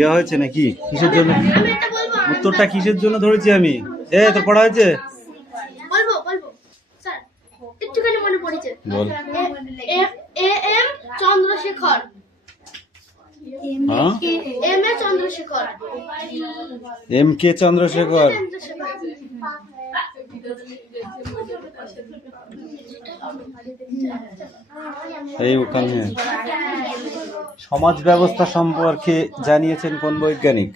দেওয়া হয়েছে নাকি? কিসের জন্য উত্তরটা কিসের জন্য ধরেছি আমি? তোর পড়া হয়েছে? বল। M Chandrasekhar. M K Chandrasekhar. এই ওখানে সমাজ ব্যবস্থা সম্পর্কে জানিয়েছেন কোন বৈজ্ঞানিক?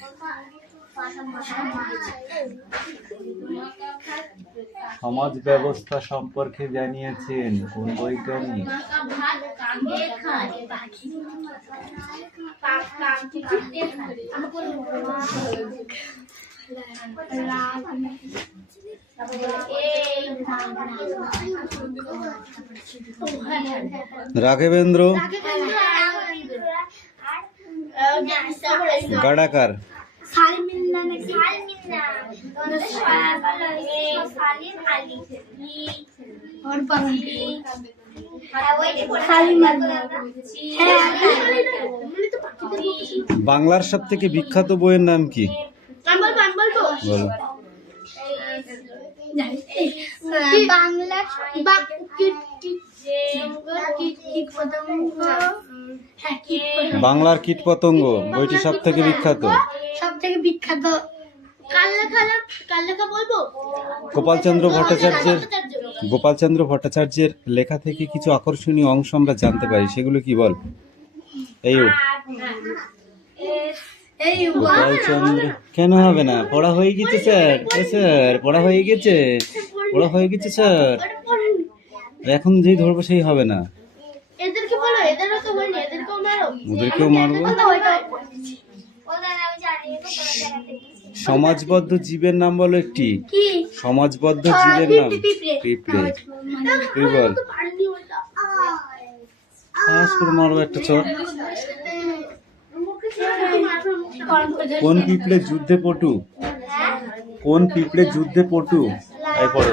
সমাজ ব্যবস্থা সম্পর্কে জানিয়েছেন কোন বৈজ্ঞানিক? রাঘবেন্দ্র গাডাকার। বাংলার সব থেকে বিখ্যাত বইয়ের নাম কি? বলো। বাংলার কীটপতঙ্গ বইটি সব থেকে বিখ্যাত। গোপালচন্দ্র ভট্টাচার্যের লেখা থেকে কিছু আকর্ষণীয় অংশ আমরা জানতে পারি, সেগুলো কি বল? গোপালচন্দ্র কেন হবে না? পড়া হয়ে গেছে স্যার। স্যার পড়া হয়ে গেছে, স্যার। এখন যেই ধরবো সেই হবে না, ওদেরকেও মারবো। সমাজবদ্ধ জীবের নাম বলো একটি। সমাজবদ্ধ জীবের নাম? পিঁপড়ে। তুই বল। মারবো একটা চোর। কোন পিঁপড়ে যুদ্ধে পটু? এই পড়ো।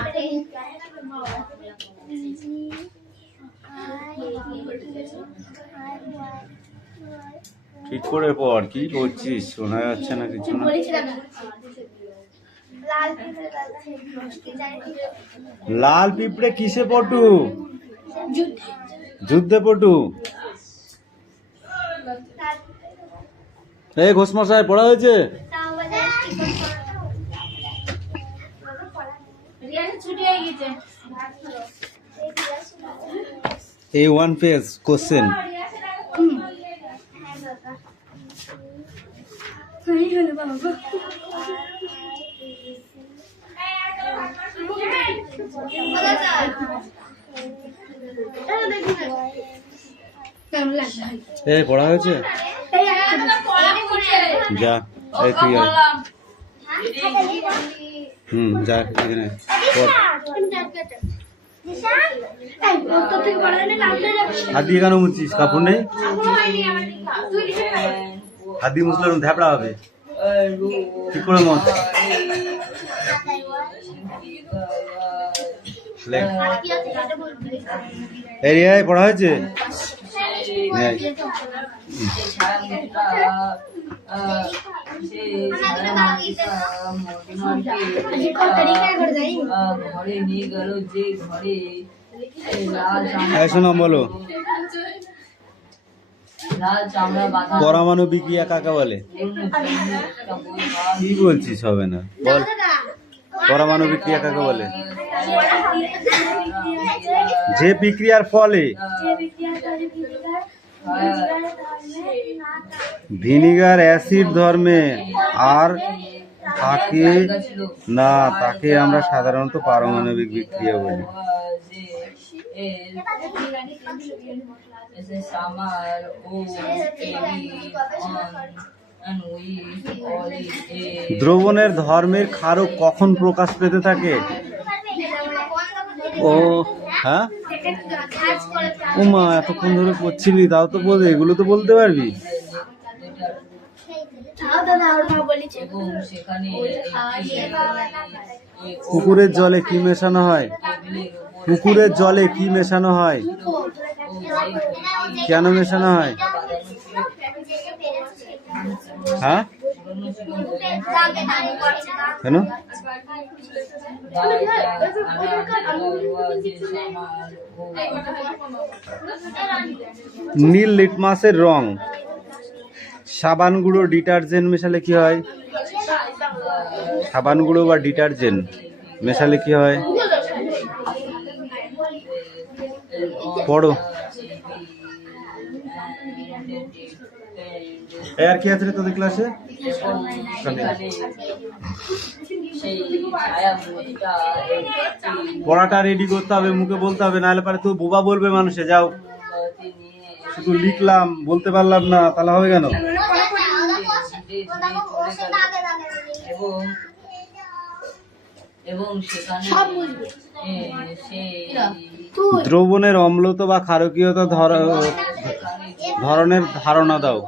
ঠিক করে পড়। কি করছিস? শোনা যাচ্ছে না কিছু না। লাল পিঁপড়ে কিসে পটু? যুদ্ধে পটু। এই ঘোষমশাই পড়া হয়েছে? এই ওয়ান পেজ কোশ্চেন। পড়া হয়েছে? যা তুই যা এখানে হাত দিয়ে কেন মুছছিস? কাপড় নেই? হাত দিয়ে মুছলে ধ্যাপড়া হবে। ঠিক করে মন। পড়া হয়েছে? শোনো বলো। পরমাণু বিক্রিয়া কাকে বলে? কি বলছিস? হবে না, বল। পরমাণু বিক্রিয়া কাকে বলে? যে বিক্রিয়ার ফলে ভিনিগার অ্যাসিড ধর্মে আর থাকে না, তাকে আমরা সাধারণত পারমাণবিক বিক্রিয়া বলি। দ্রবণের ধর্মের ক্ষারক কখন প্রকাশ পেতে থাকে? ও হ্যাঁ, উমা এতক্ষণ ধরে পড়ছিলি, তাও তো বল, এগুলো তো বলতে পারবি। পুকুরের জলে কি মেশানো হয়? পুকুরের জলে কি মেশানো হয়? কেন মেশানো হয়? হ্যাঁ কেন? নীল লিটমাসের রং সাবান গুঁড়ো ডিটারজেন্ট মেশালে কি হয়? সাবান গুঁড়ো বা ডিটারজেন্ট মেশালে কি হয়? পড়ো। আর কি আছে রে তোদের ক্লাসে? পড়াটা রেডি করতে হবে, মুখে বলতে হবে, নাহলে পারে তো বোবা বলবে মানুষে। যাও, শুধু লিখলাম বলতে পারলাম না, তাহলে হবে কেন? দ্রবণের অম্লতা বা ক্ষারকীয়তা ধরনের ধারণা দাও।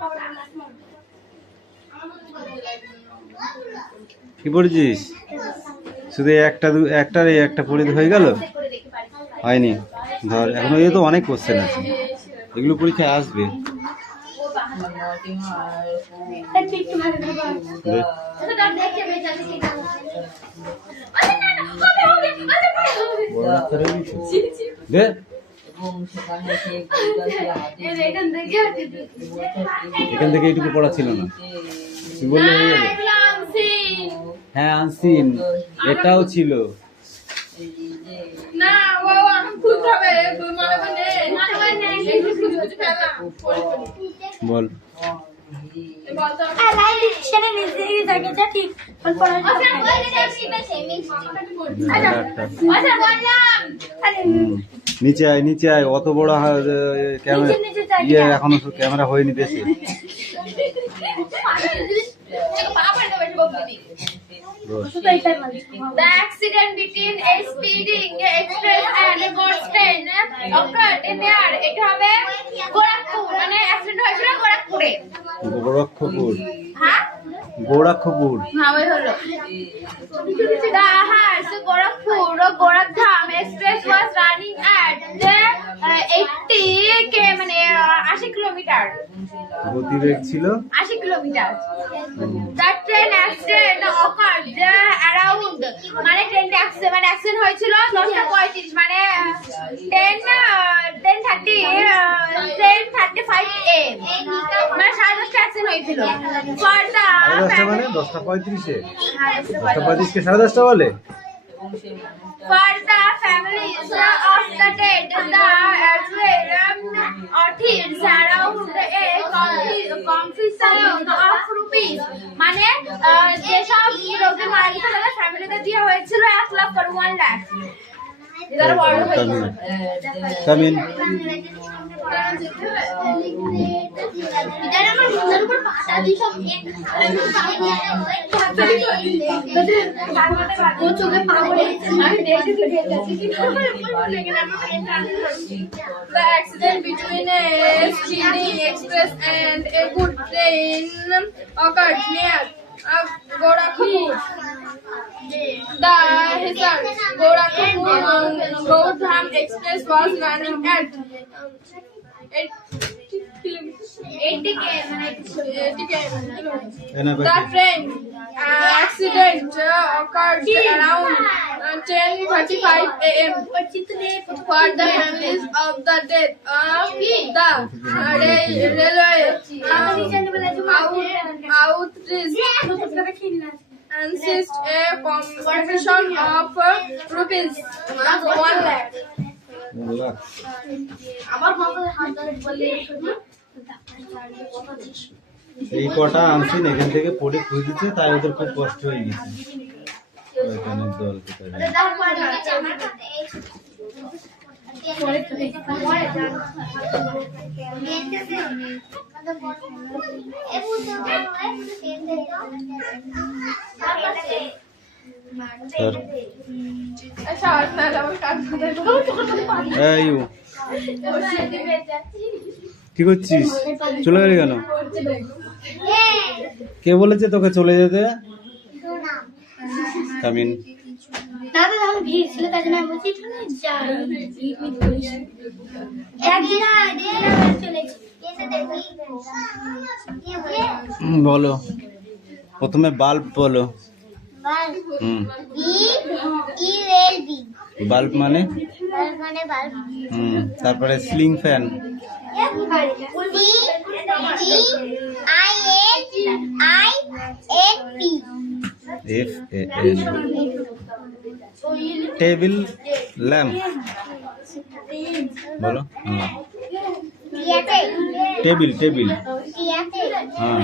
কি পড়েছিস? শুধু একটা পড়ে হয়ে গেল? হয়নি। ধর এখনো তো অনেক কোশ্চেন আছে, এগুলো পরীক্ষায় আসবে। এখান থেকে এইটুকু পড়া ছিল না, তুই বললে হয়ে যাবে। হ্যাঁ আনসিন, এটাও ছিল। বল। নিচে আয়, নিচে আয়, অত বড় ক্যামেরা এখনো ক্যামেরা হয়নি দেশে। The accident between a speeding express and a goods train occurred in air. It হবে গোরখপুর, মানে অ্যাক্সিডেন্ট হয়েছিল গোরখপুরে। গোরখপুর? হ্যাঁ গোরখপুর। হ্যাঁ ওই হলো। The Ahars Gorakhpur Gorakhpur express was running at 80 km, মানে 80 কিলোমিটার। গতিবেগ ছিল 80 kilometre. That train accident occurred around, মানে ট্রেনটা অ্যাক্সিডেন্ট হয়েছিল 10:35, মানে 10:35 AM, মানে 10:30 অ্যাক্সিডেন্ট হয়েছিল। For the 10:35 10:35 কে 10:30 বলে? For the families of the dead, the authorities around a compensation of rupees, মানে যেসব রোগী মারা গেছে তাদের ফ্যামিলিতে দেওয়া হয়েছিল 1 লাখ আর 1 লাখ। এটার বড় হয়েছে। কামিন। এটার আমার মুখের উপর পাতা দিয়ে সব ও চোখে পাগল হয়েছে। আমি দেখে The accident between a speeding express and a goods train occurred near Gorakhpur. The Gorakhpur express was running at 80 km. The train accident occurred around 10:35 AM. For the families of the dead, the railway outreach insist a compensation of rupees 1 lakh. এই কটা unseen এখান থেকে পড়ে খুঁজেছে, তাই ওদের খুব কষ্ট হয়ে গেছে। ওইখানে দল কোথায়? কি করছিস? চলে গেলি কেন? কে বলেছে তোকে চলে যেতে? কামিন। দাদা আমি ভিড় ছিল তাই জন্য আমি বলছি যাই একদিন চলে বলো। প্রথমে বাল্ব বলো। বাল্ব হুম, BELB বাল্ব মানে? বাল্ব মানে বাল্ব হুম, তারপরে ceiling fan. FAN। Table lamp বলো। হ্যাঁ, টেবিল টেবিল। হ্যাঁ,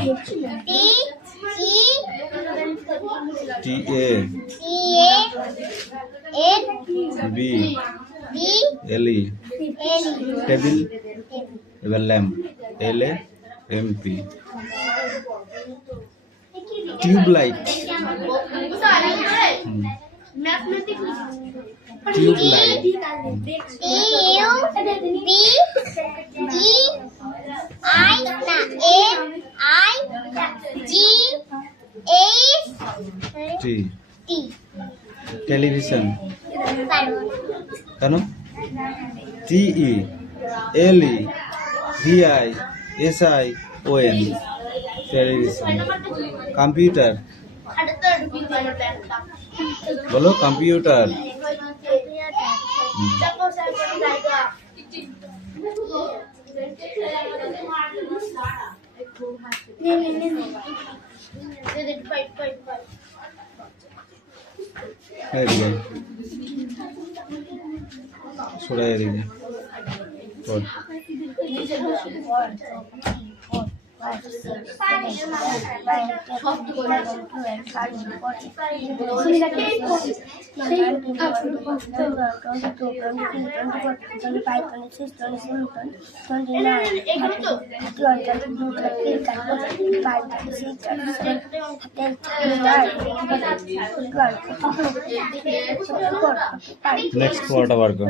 TABLE টেবিল। এবার lamp LAMP। Tube light. Tube light. T television. কেন? TELEVISION television. কম্পিউটার বলো, কম্পিউটার। এদিকে সরে, এদিকে পড়। নেক্সট পড়াটা বার কর।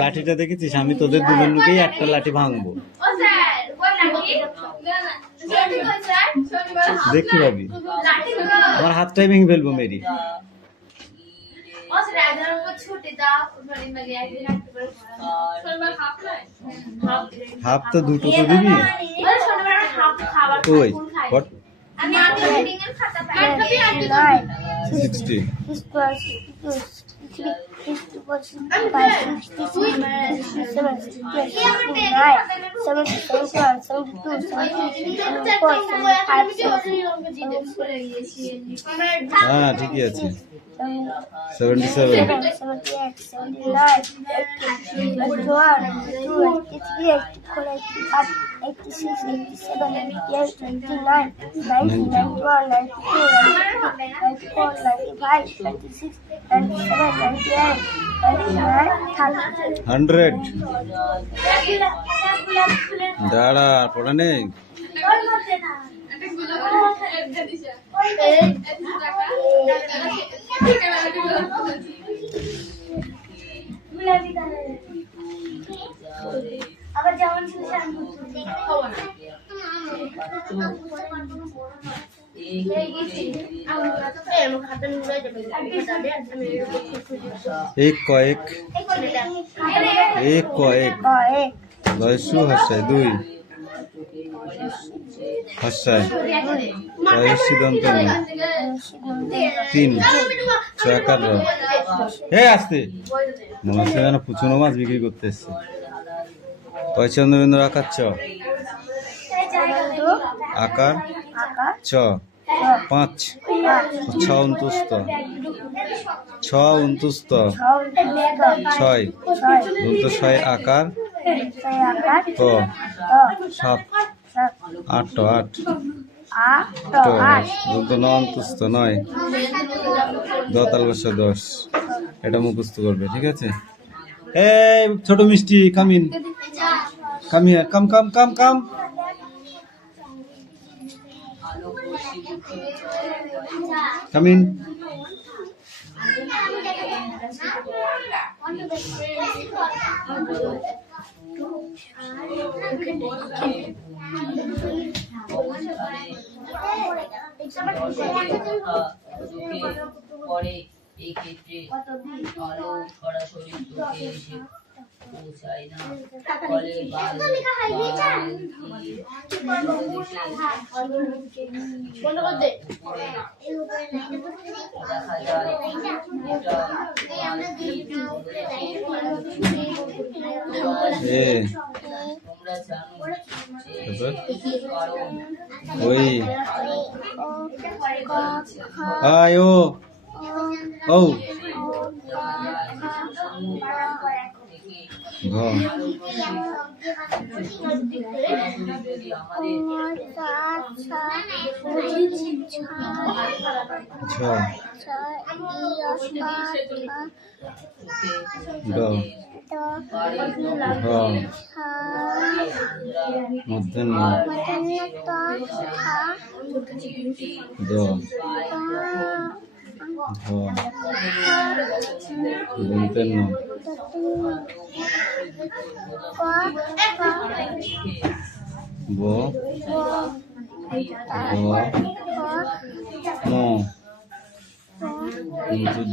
লাঠিটা দেখেছিস? আমি তোদের দুজনকেই একটা লাঠি ভাঙবো, দেখতে পাবি। আমার হাতটাই ভেঙে ফেলবো মেরি। হাফ তো দুটো তো দিবি। ওই হোয়াট 60 হ্যাঁ ঠিকই আছে। 77 100 দাঁড়া, পড়া নেই। আবার যেমন ছিল एक को एक लयसु हस्साय दुई हस्साय लयसि दंत तीन ছয়াকার র। হে আসতে মনে হচ্ছে যেন পুচুনো মাছ বিক্রি করতে এসছে। কয় চন্দ্রবিন্দুর আকার চ? আকার চ 5 ছ অন্তুস্ত 6 দন্ত 6 আকার ক 7 8 দন্ত 9 অন্তুস্ত 9 দতাল বর্ষ 10। এটা মুখস্থ করবে, ঠিক আছে? এই ছোট মিষ্টি, come in, come here, come come come come. Come in. পরে এই ক্ষেত্রে আলো সরাসরি চোখে এসে পৌঁছায় না, ফলে দেখা যায় এটা তোমরা জানো যে কারণ ওই আয় ও ও ঘ যদি আমাদের ঝ ড ঢ মূর্ধন্য দ ধ দন্তেন্য ব ভ ম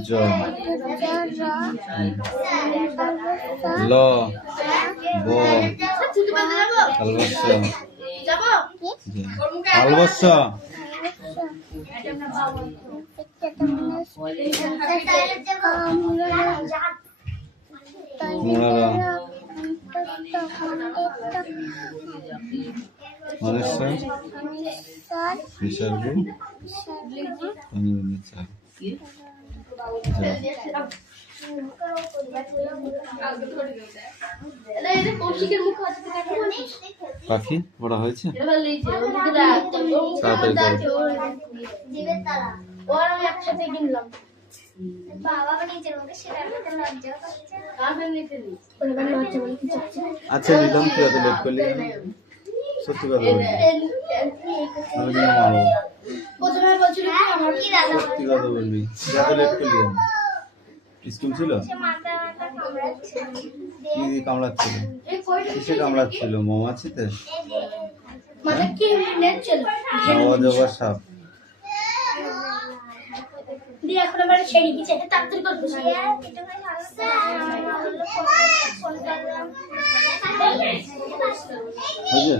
জ ল ব তালবস্য তালবস্য মুড়ারা মনুষ্য বিসর্গ পাখি বড় হয়েছে তাড়াতাড়ি করো। ওর আমি একসাথে কিনলাম। বাবা নিজের মুখে সেটা লজ্জা করছে। আচ্ছা নিলাম, তুই এত লেট করলি কেন? সত্যি কথা বলবি, আমি কিন্তু মারবো। প্রথমে বলছিল কি আমার কি দাদা সত্যি কথা বলবি, তুই এত লেট করলি কেন? স্কুল ছিল? সে মাথা কামড়াচ্ছে। কি কামড়াচ্ছিল? কিসে কামড়াচ্ছিল? মৌমাছিতে মানে কি নেট ছিল না অজগর সাপ? দিয়ে এখন আবার ছেড়ে দিয়েছে, এটা তাড়াতাড়ি করতে সে আর কিছু করে হাসছে। ফোন করলাম। বুঝলে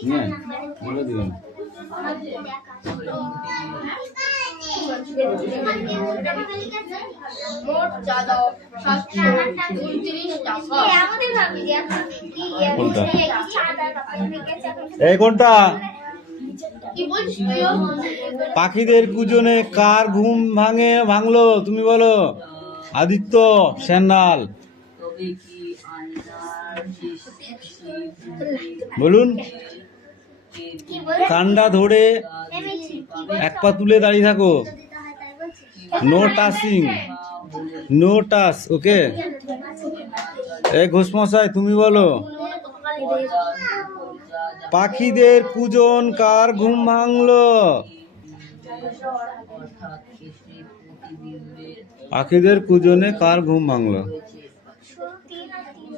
নিয়ে বলে দিবেন। মোট জাদা 729 টাকা। আমাদের ভাবি যে এখন কি কোনটা? সাদা কাপড় গেছে এখন এই কোনটা? কি বলছিস তুইও? পাখিদের কুজনে কার ঘুম ভাঙলো তুমি বলো? আদিত্য সেনাল তবে কি আয়নার বলুন। কি বলে কান্ডা ধরে নেমেছি এক পা তুলে দাঁড়িয়ে থাকো, যদি তাই তাই বলছি নো টাচিং, নো টাচ, ওকে? এই ঘোষমশাই তুমি বলো, পাখিদের কুজন কার ঘুম ভাঙলো? অর্থাৎ কৃষ্ণের প্রতিবিম্বের পাখিদের কুজনে কার ঘুম ভাঙলো?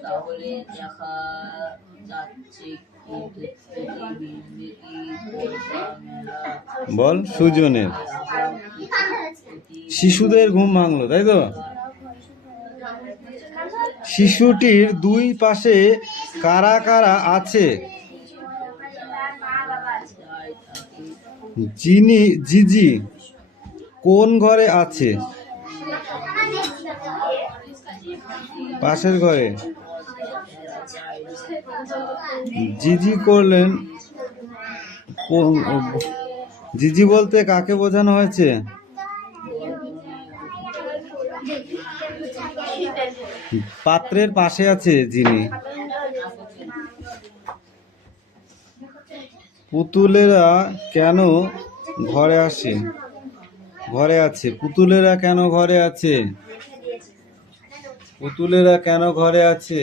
তাহলে দেখা যাচ্ছে কিন্তু প্রতিবিম্বে বল সুজনের। শিশুদের ঘুম ভাঙলো, তাই তো? শিশুটির দুই পাশে কারা কারা আছে? জিজি কোন ঘরে আছে? পাশের ঘরে। জিজি করলেন জিজি বলতে কাকে বোঝানো হয়েছে? পাত্রের পাশে আছে যিনি। পুতুলেরা কেন ঘরে আসে? ঘরে আছে। পুতুলেরা কেন ঘরে আছে? পুতুলেরা কেন ঘরে আছে?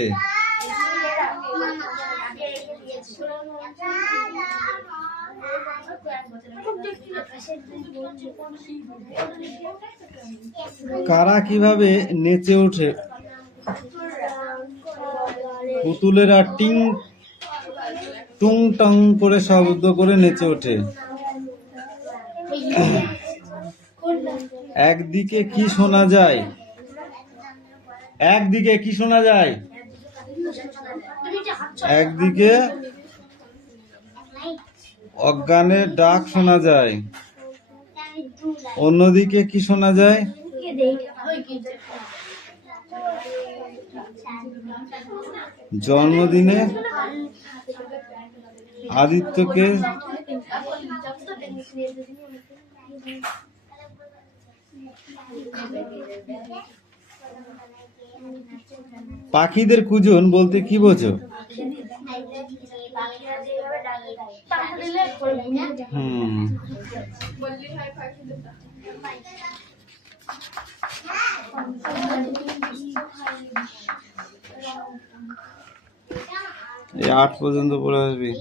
কারা কিভাবে নেচে ওঠে? পুতুলেরা টিং টুং টং করে শব্দ করে নেচে ওঠে। একদিকে কি শোনা যায়? একদিকে কি শোনা যায়? একদিকে অজ্ঞানের ডাক শোনা যায়, অন্যদিকে কি শোনা যায়? জন্মদিনে আদিত্যকে পাখিদের কুজন বলতে কি বোঝো? হুম, এই 8 পর্যন্ত পড়ে আসবি।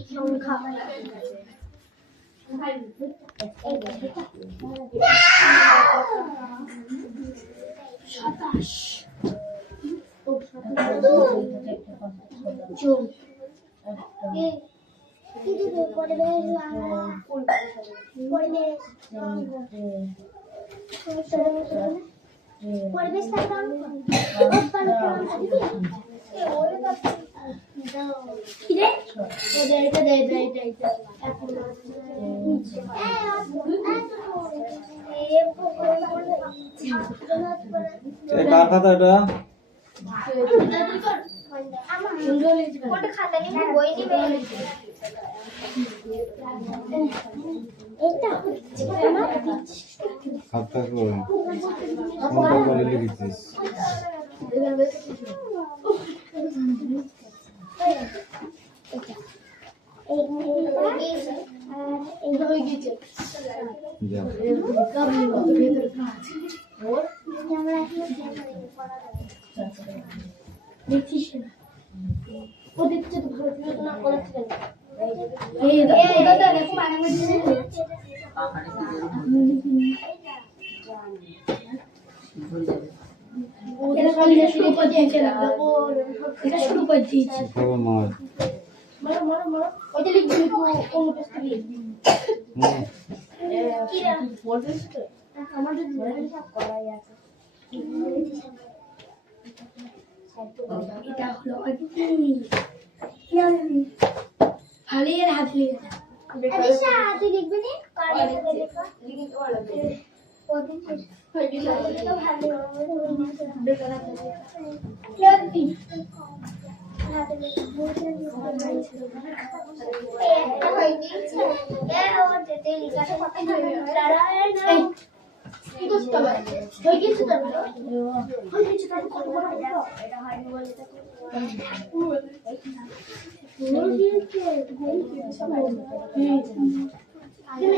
কার খাতা এটা? খাতা করে কোনটা করে লিখেছিস? যা। খবর মার। হাতে লিখবে নি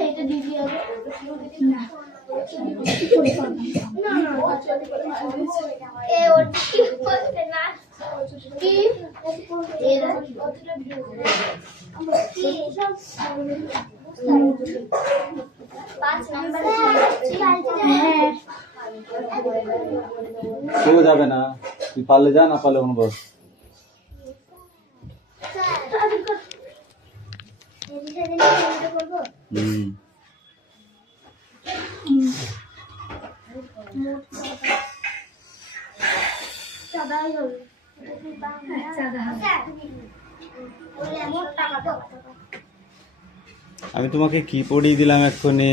এটা দিদি হবে না এ ওর কি বলতে না কি এর ওটা কি সব 5 নাম্বার হ্যাঁ কেউ যাবে না, তুই পারলে যা, না পারলে ওখানে বস। হুম, আমি তোমাকে কি পড়িয়ে দিলাম এক্ষুনি,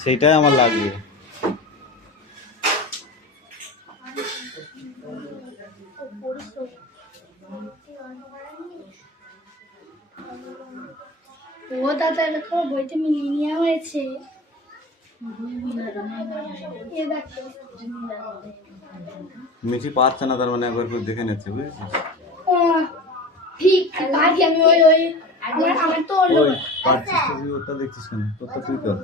সেটাই আমার লাগবে। ও দাদা এরকম বইতে মিলিয়ে হয়েছে মিঠি পাচ্ছে না, তার মানে একবার করে দেখে নিচ্ছে, বুঝেছিস? ঠিক আগে আমি ওই ওই আমার তো অন্য ওই পাচ্ছিস তো, তুই ওটা দেখছিস কেন? তোরটা তুই কর।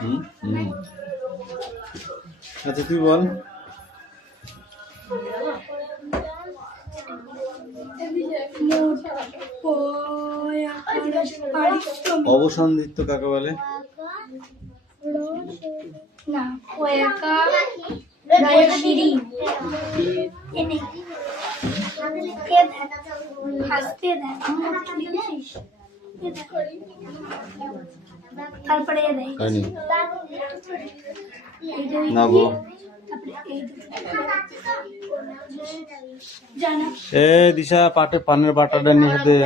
হুম। আচ্ছা তুই বল। অবসন্ধিত্ব কাকে বলে? না পয়াকা রায়শিরি এনে হাসতে দেয় তারপরে হয়নি না গো। জানা এ দিশা পানের বাটাটা নিয়ে দে।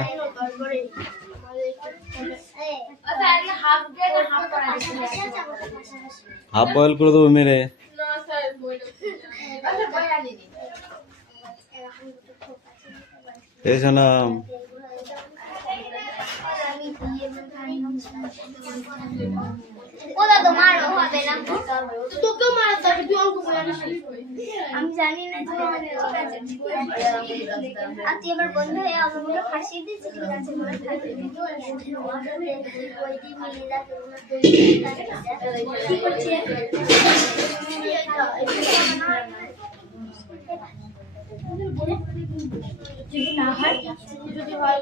হাফ বয়েল করে দেবো মেরে। এই শোনাম ওটা তো মারো হবে না। তোকে মারতে হবে তুই অল্প করে আনিস আমি জানি না যে ঠিক আছে আর তুই আমার বন্ধু হয়ে আমাকে ফাঁসিয়ে দিয়েছিস ঠিক আছে মনে থাকবে কি করছিস যদি না হয় যদি হয়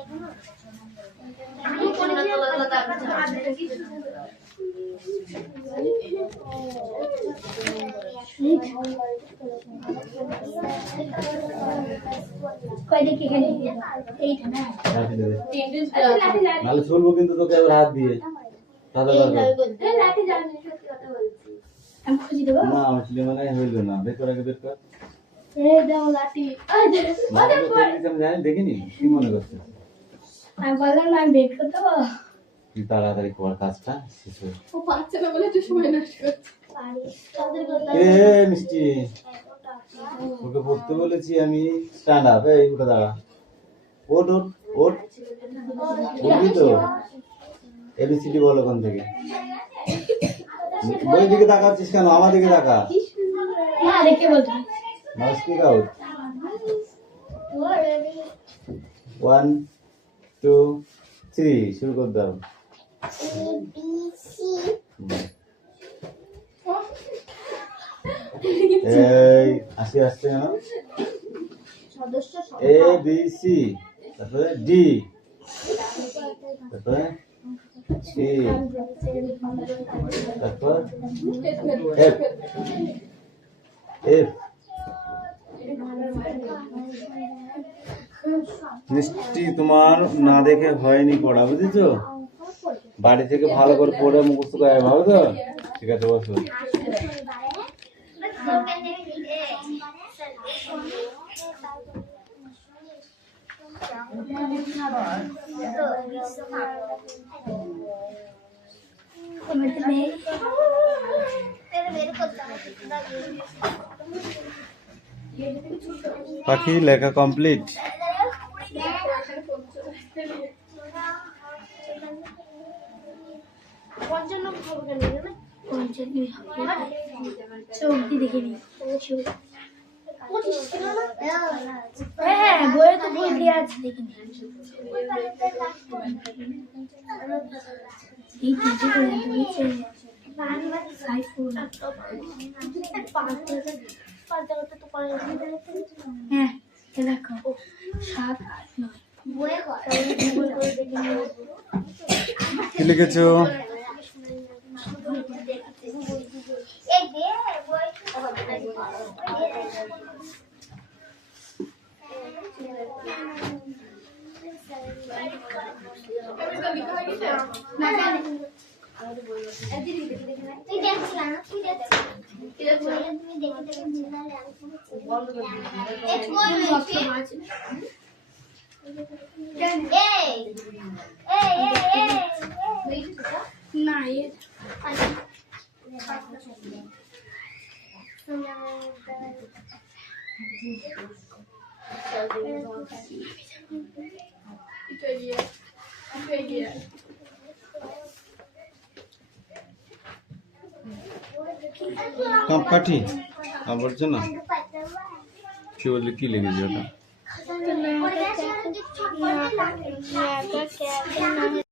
কয়দিকে এখানে এইটা না নাহলে চলবো কিন্তু তোকে এবার হাত দিয়ে সাদা আমি খুঁজে দেবো না আসলে মানে হইলো না বের করে বের কর। এই দাও লাঠি আমি জানি দেখিনি কি মনে করছিস? আমি বললাম না আমি বের করতে দেবো তুই তাড়াতাড়ি কর কাজটা শেষ হয়ে। ও পাচ্ছে না বলে তুই সময় নষ্ট করছিস এ মিষ্টি ওকে পড়তে বলেছি আমি। স্ট্যান্ড আপ, এই উঠে দাঁড়া। ওঠ ওঠ ওঠ উঠবি তো। এবিসিডি বল ওখান থেকে। বই দিকে তাকাচ্ছিস কেন? আমার দিকে তাকা। না রেখে বলতে নাও স্পিক আউট। 1 2 3 শুরু কর দাও। এই আসি আসছে কেন? এ বি সি তারপরে ডি তারপরে সি তারপর এফ এফ। মিষ্টি তোমার না দেখে হয়নি পড়া, বুঝেছো? বাড়ি থেকে ভালো করে পড়ে মুখস্থ করে ভালো তো? ঠিক আছে বসো। পাখি লেখা কমপ্লিট। চোখ দিয়ে দেখে নি হ্যাঁ বইয়ে তো বই দিয়ে আছে দেখে নি এই তিনটে করে দিয়েছে আইফোন হ্যাঁ দেখো 7 8 9 কি লিখেছো? না কাঠি আবর্জনা কি বললি? কি লিখেছি ওটা? এর নাম